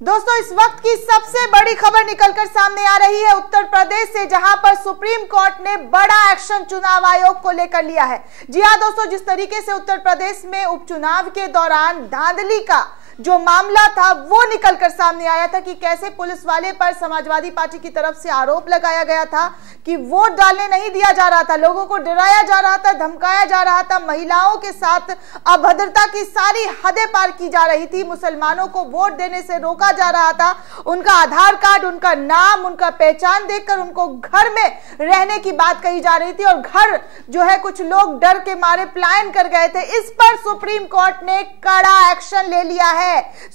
दोस्तों, इस वक्त की सबसे बड़ी खबर निकलकर सामने आ रही है उत्तर प्रदेश से, जहां पर सुप्रीम कोर्ट ने बड़ा एक्शन चुनाव आयोग को लेकर लिया है। जी हां दोस्तों, जिस तरीके से उत्तर प्रदेश में उपचुनाव के दौरान धांधली का जो मामला था वो निकलकर सामने आया था कि कैसे पुलिस वाले पर समाजवादी पार्टी की तरफ से आरोप लगाया गया था कि वोट डालने नहीं दिया जा रहा था, लोगों को डराया जा रहा था, धमकाया जा रहा था, महिलाओं के साथ अभद्रता की सारी हदें पार की जा रही थी, मुसलमानों को वोट देने से रोका जा रहा था, उनका आधार कार्ड, उनका नाम, उनका पहचान देखकर उनको घर में रहने की बात कही जा रही थी और घर जो है कुछ लोग डर के मारे पलायन कर गए थे। इस पर सुप्रीम कोर्ट ने कड़ा एक्शन ले लिया है।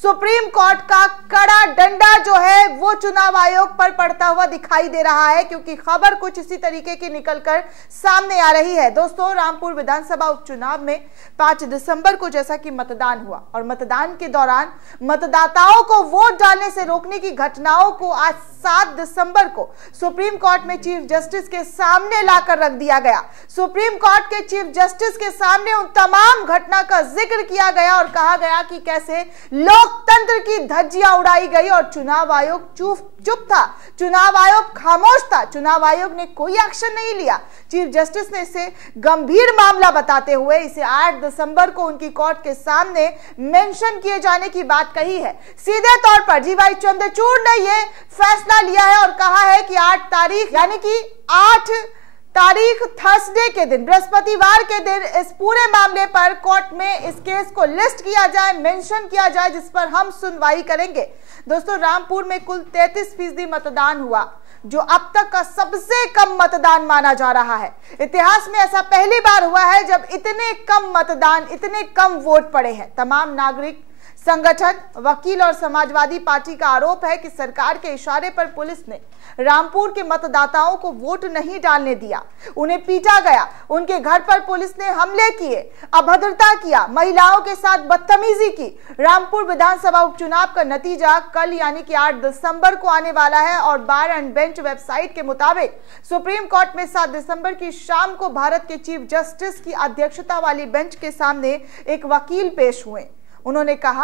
सुप्रीम कोर्ट का कड़ा डंडा जो है वो चुनाव आयोग पर पड़ता हुआ दिखाई दे रहा है, क्योंकि खबर कुछ इसी तरीके की निकलकर सामने आ रही है। दोस्तों, रामपुर विधानसभा उपचुनाव में 5 दिसंबर को जैसा कि मतदान हुआ और मतदान के दौरान मतदाताओं को वोट डालने से रोकने की घटनाओं को आज 7 दिसंबर को सुप्रीम कोर्ट में चीफ जस्टिस के सामने लाकर रख दिया गया। सुप्रीम कोर्ट के चीफ जस्टिस के सामने उन तमाम घटना का जिक्र किया गया और कहा गया कि कैसे लोकतंत्र की धज्जियां उड़ाई गई और चुनाव आयोग चुप था, चुनाव आयोग खामोश था, चुनाव आयोग ने कोई एक्शन नहीं लिया। चीफ जस्टिस ने इसे गंभीर मामला बताते हुए इसे 8 दिसंबर को उनकी कोर्ट के सामने मेंशन किए जाने की बात कही है। सीधे तौर पर जीवाई चंद्रचूड़ ने यह फैसला लिया है और कहा है कि 8 तारीख यानी कि 8 तारीख थर्सडे के दिन, बृहस्पतिवार के दिन इस पूरे मामले पर कोर्ट में इस केस को लिस्ट किया जाए, मेंशन किया जाए, जिस पर हम सुनवाई करेंगे। दोस्तों, रामपुर में कुल 33% मतदान हुआ, जो अब तक का सबसे कम मतदान माना जा रहा है। इतिहास में ऐसा पहली बार हुआ है जब इतने कम मतदान, इतने कम वोट पड़े हैं। तमाम नागरिक संगठन, वकील और समाजवादी पार्टी का आरोप है कि सरकार के इशारे पर पुलिस ने रामपुर के मतदाताओं को वोट नहीं डालने दिया, उन्हें पीटा गया, उनके घर पर पुलिस ने हमले किए, अभद्रता किया, महिलाओं के साथ बदतमीजी की। रामपुर विधानसभा उपचुनाव का नतीजा कल यानी कि 8 दिसंबर को आने वाला है और बार एंड बेंच वेबसाइट के मुताबिक सुप्रीम कोर्ट में 7 दिसंबर की शाम को भारत के चीफ जस्टिस की अध्यक्षता वाली बेंच के सामने एक वकील पेश हुए। उन्होंने कहा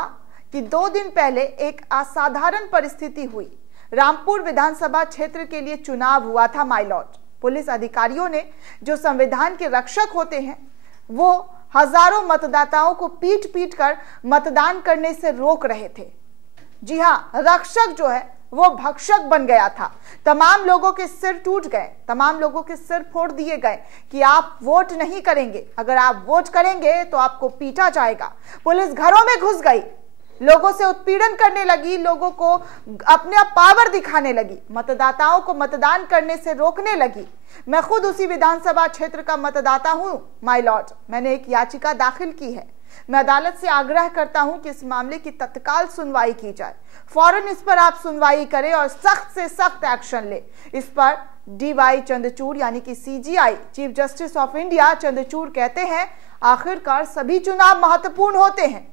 कि 2 दिन पहले एक असाधारण परिस्थिति हुई। रामपुर विधानसभा क्षेत्र के लिए चुनाव हुआ था माय लॉर्ड। पुलिस अधिकारियों ने, जो संविधान के रक्षक होते हैं, वो हजारों मतदाताओं को पीट कर मतदान करने से रोक रहे थे। जी हाँ, रक्षक जो है वो भक्षक बन गया था। तमाम लोगों के सिर टूट गए, तमाम लोगों के सिर फोड़ दिए गए कि आप वोट नहीं करेंगे, अगर आप वोट करेंगे तो आपको पीटा जाएगा। पुलिस घरों में घुस गई, लोगों से उत्पीड़न करने लगी, लोगों को अपना पावर दिखाने लगी, मतदाताओं को मतदान करने से रोकने लगी। मैं खुद उसी विधानसभा क्षेत्र का मतदाता हूं माय लॉर्ड। मैंने एक याचिका दाखिल की है। मैं अदालत से आग्रह करता हूं कि इस मामले की तत्काल सुनवाई की जाए, फौरन इस पर आप सुनवाई करें और सख्त से सख्त एक्शन ले। इस पर डीवाई चंद्रचूड़ यानी कि CGI, chief justice of India Chandrachud कहते हैं, आखिरकार सभी चुनाव महत्वपूर्ण होते हैं,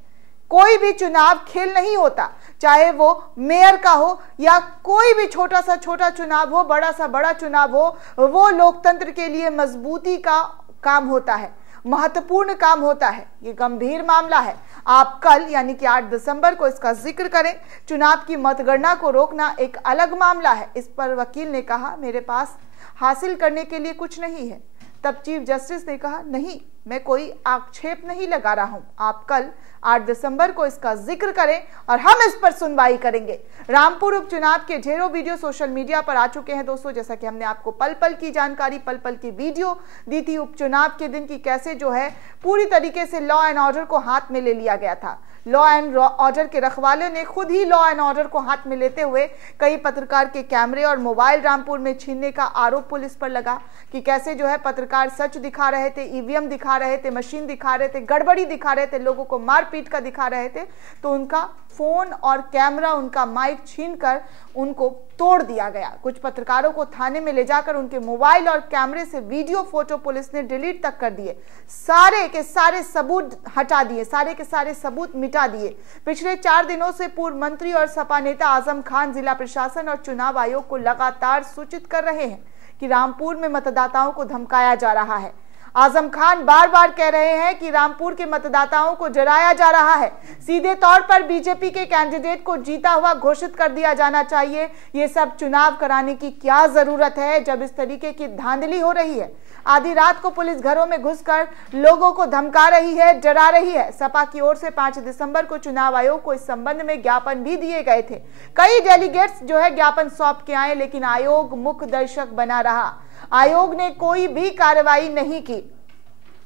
कोई भी चुनाव खेल नहीं होता, चाहे वो मेयर का हो या कोई भी छोटा सा छोटा चुनाव हो, बड़ा सा बड़ा चुनाव हो, वो लोकतंत्र के लिए मजबूती का काम होता है, महत्वपूर्ण काम होता है। ये गंभीर मामला है। आप कल यानी कि 8 दिसंबर को इसका जिक्र करें। चुनाव की मतगणना को रोकना एक अलग मामला है। इस पर वकील ने कहा, मेरे पास हासिल करने के लिए कुछ नहीं है। तब चीफ जस्टिस ने कहा, नहीं, मैं कोई आक्षेप नहीं लगा रहा हूं, आप कल 8 दिसंबर को इसका जिक्र करें और हम इस पर सुनवाई करेंगे। रामपुर उपचुनाव के ढेरों वीडियो सोशल मीडिया पर आ चुके हैं दोस्तों, जैसा कि हमने आपको पल पल की जानकारी, पल पल की वीडियो दी थी उपचुनाव के दिन की, कैसे जो है पूरी तरीके से लॉ एंड ऑर्डर को हाथ में ले लिया गया था। लॉ एंड ऑर्डर के रखवाले ने खुद ही लॉ एंड ऑर्डर को हाथ में लेते हुए कई पत्रकार के कैमरे और मोबाइल रामपुर में छीनने का आरोप पुलिस पर लगा कि कैसे जो है पत्रकार सच दिखा रहे थे, ईवीएम दिखा रहे थे, मशीन दिखा रहे थे, गड़बड़ी दिखा रहे थे, लोगों को मारपीट का दिखा रहे थे, तो उनका फोन और कैमरा, उनका माइक छीनकर उनको तोड़ दिया गया। कुछ पत्रकारों को थाने में ले जाकर उनके मोबाइल और कैमरे से वीडियो फोटो पुलिस ने डिलीट तक कर दिए, सारे के सारे सबूत हटा दिए, सारे के सारे सबूत मिटा दिए। पिछले 4 दिनों से पूर्व मंत्री और सपा नेता आजम खान जिला प्रशासन और चुनाव आयोग को लगातार सूचित कर रहे हैं कि रामपुर में मतदाताओं को धमकाया जा रहा है। आजम खान बार बार कह रहे हैं कि रामपुर के मतदाताओं को डराया जा रहा है, सीधे तौर पर बीजेपी के कैंडिडेट को जीता हुआ घोषित कर दिया जाना चाहिए। ये सब चुनाव कराने की क्या जरूरत है जब इस तरीके की धांधली हो रही है। आधी रात को पुलिस घरों में घुसकर लोगों को धमका रही है, डरा रही है। सपा की ओर से 5 दिसंबर को चुनाव आयोग को इस संबंध में ज्ञापन भी दिए गए थे। कई डेलीगेट्स जो है ज्ञापन सौंप के आए, लेकिन आयोग मूक दर्शक बना रहा। आयोग ने कोई भी कार्रवाई नहीं की।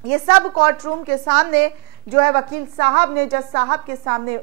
ये सब कोर्ट रूम के सामने जो है वकील साहब ने जज साहब के सामने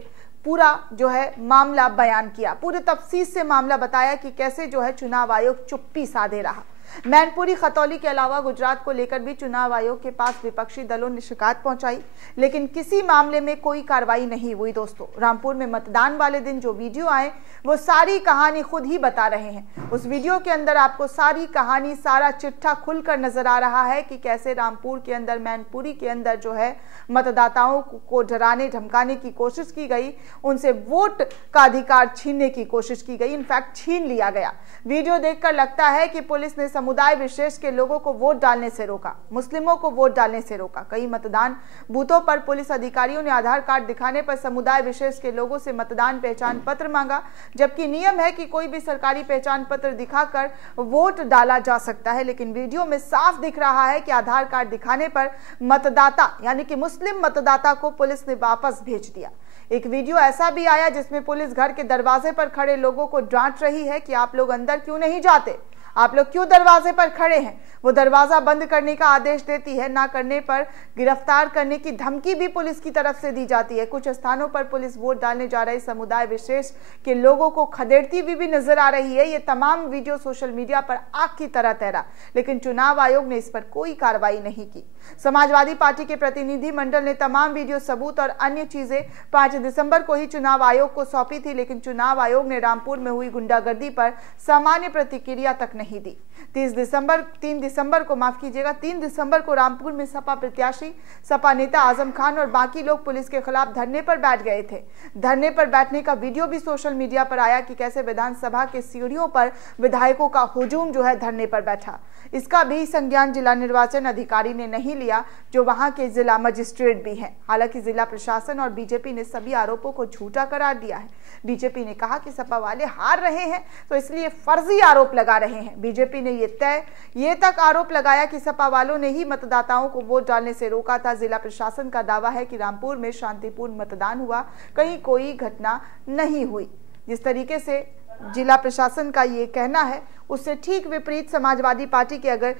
पूरा जो है मामला बयान किया, पूरे तफसील से मामला बताया कि कैसे जो है चुनाव आयोग चुप्पी साधे रहा। मैनपुरी खतौली के अलावा गुजरात को लेकर भी चुनाव आयोग के पास विपक्षी दलों ने शिकायत पहुंचाई, लेकिन किसी मामले में कोई कार्रवाई नहीं हुई। दोस्तों, रामपुर में मतदान वाले दिन जो वीडियो आए वो सारी कहानी खुद ही बता रहे हैं। उस वीडियो के अंदर आपको सारी कहानी, सारा चिट्ठा खुलकर नजर आ रहा है कि कैसे रामपुर के अंदर, मैनपुरी के अंदर जो है मतदाताओं को डराने धमकाने की कोशिश की गई, उनसे वोट का अधिकार छीनने की कोशिश की गई, इनफैक्ट छीन लिया गया। वीडियो देखकर लगता है कि पुलिस ने समुदाय विशेष के लोगों को वोट डालने से रोका, मुस्लिमों को वोट डालने से रोका। कई मतदान बूथों पर पुलिस अधिकारियों ने आधार कार्ड दिखाने पर समुदाय विशेष के लोगों से मतदान पहचान पत्र मांगा, जबकि नियम है कि कोई भी सरकारी पहचान पत्र दिखाकर वोट डाला जा सकता है। लेकिन वीडियो में साफ दिख रहा है कि आधार कार्ड दिखाने पर मतदाता यानी कि मुस्लिम मतदाता को पुलिस ने वापस भेज दिया। एक वीडियो ऐसा भी आया जिसमें पुलिस घर के दरवाजे पर खड़े लोगों को डांट रही है कि आप लोग अंदर क्यों नहीं जाते, आप लोग क्यों दरवाजे पर खड़े हैं। वो दरवाजा बंद करने का आदेश देती है, ना करने पर गिरफ्तार करने की धमकी भी पुलिस की तरफ से दी जाती है। कुछ स्थानों पर पुलिस वोट डालने जा रहे समुदाय विशेष के लोगों को खदेड़ती हुई भी नजर आ रही है। ये तमाम वीडियो सोशल मीडिया पर आग की तरह तैरा, लेकिन चुनाव आयोग ने इस पर कोई कार्रवाई नहीं की। समाजवादी पार्टी के प्रतिनिधि मंडल ने तमाम वीडियो सबूत और अन्य चीजें 5 दिसंबर को ही चुनाव आयोग को सौंपी थी, लेकिन चुनाव आयोग ने रामपुर में हुई गुंडागर्दी पर सामान्य प्रतिक्रिया तक नहीं दी। 3 दिसंबर को रामपुर में सपा प्रत्याशी, सपा नेता आजम खान और बाकी लोग पुलिस के खिलाफ धरने पर बैठ गए थे। धरने पर बैठने का वीडियो भी सोशल मीडिया पर आया कि कैसे विधानसभा के सीढ़ियों पर विधायकों का हुजूम जो है धरने पर बैठा। इसका भी संज्ञान जिला निर्वाचन अधिकारी ने नहीं लिया, जो वहां के जिला मजिस्ट्रेट भी हैं। हालांकि जिला प्रशासन और बीजेपी ने सभी आरोपों को झूठा करार दिया है। बीजेपी ने कहा कि सपा वाले हार रहे हैं तो इसलिए फर्जी आरोप लगा रहे हैं। बीजेपी ने ये तक आरोप लगाया कि सपा वालों ने ही मतदाताओं को वोट डालने से रोका था। जिला प्रशासन का दावा है कि रामपुर में शांतिपूर्ण मतदान हुआ, कहीं कोई घटना नहीं हुई। जिस तरीके से जिला प्रशासन का ये कहना है उससे ठीक विपरीत समाजवादी पार्टी के अगर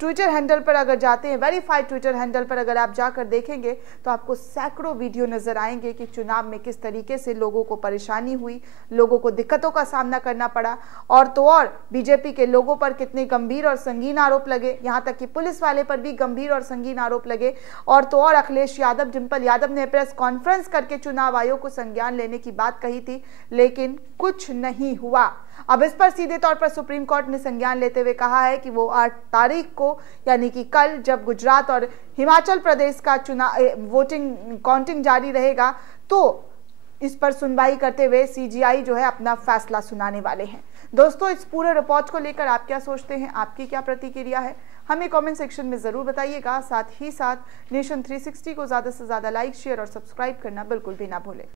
ट्विटर हैंडल पर अगर जाते हैं, वेरीफाइड ट्विटर हैंडल पर अगर आप जाकर देखेंगे तो आपको सैकड़ों वीडियो नजर आएंगे कि चुनाव में किस तरीके से लोगों को परेशानी हुई, लोगों को दिक्कतों का सामना करना पड़ा। और तो और बीजेपी के लोगों पर कितने गंभीर और संगीन आरोप लगे, यहाँ तक कि पुलिस वाले पर भी गंभीर और संगीन आरोप लगे। और तो और अखिलेश यादव, डिंपल यादव ने प्रेस कॉन्फ्रेंस करके चुनाव आयोग को संज्ञान लेने की बात कही थी, लेकिन कुछ नहीं हुआ। अब इस पर सीधे तौर पर सुप्रीम कोर्ट ने संज्ञान लेते हुए कहा है कि वो 8 तारीख को यानी कि कल, जब गुजरात और हिमाचल प्रदेश का वोटिंग काउंटिंग जारी रहेगा, तो इस पर सुनवाई करते हुए सीजीआई जो है अपना फैसला सुनाने वाले हैं। दोस्तों, इस पूरे रिपोर्ट को लेकर आप क्या सोचते हैं, आपकी क्या प्रतिक्रिया है, हमें कमेंट सेक्शन में जरूर बताइएगा। साथ ही साथ नेशन 360 को ज्यादा से ज्यादा लाइक, शेयर और सब्सक्राइब करना बिल्कुल भी ना भूलें।